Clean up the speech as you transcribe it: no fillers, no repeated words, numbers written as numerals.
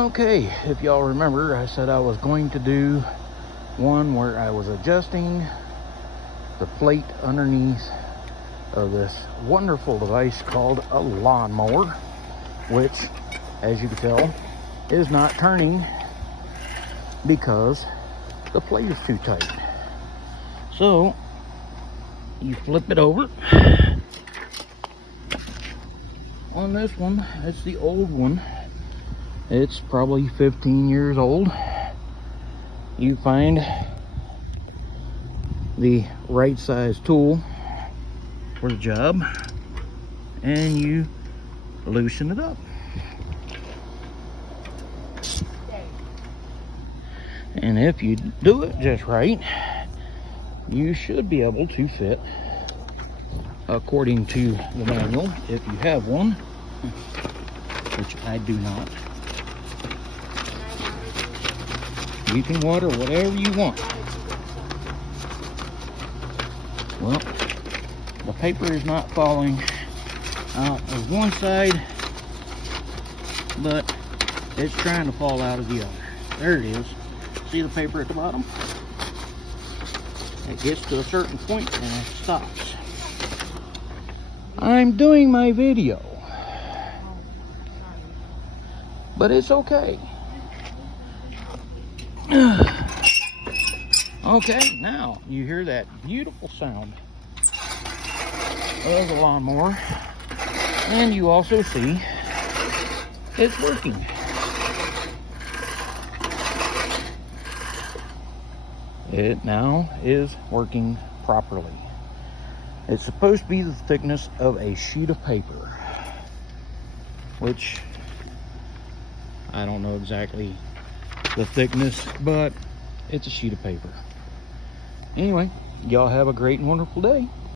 Okay, if y'all remember, I said I was going to do one where I was adjusting the plate underneath of this wonderful device called a lawnmower, which, as you can tell, is not turning because the plate is too tight. So you flip it over. On this one, it's the old one. It's probably 15 years old. You find the right size tool for the job and you loosen it up. And if you do it just right, you should be able to fit, according to the manual, if you have one, which I do not. You can water whatever you want. Well, the paper is not falling out of one side, but it's trying to fall out of the other. There it is. See the paper at the bottom? It gets to a certain point and it stops. I'm doing my video, but it's okay. Okay, now you hear that beautiful sound of the lawnmower, and you also see it's working. It now is working properly. It's supposed to be the thickness of a sheet of paper, which I don't know exactly the thickness, but it's a sheet of paper. Anyway, y'all have a great and wonderful day.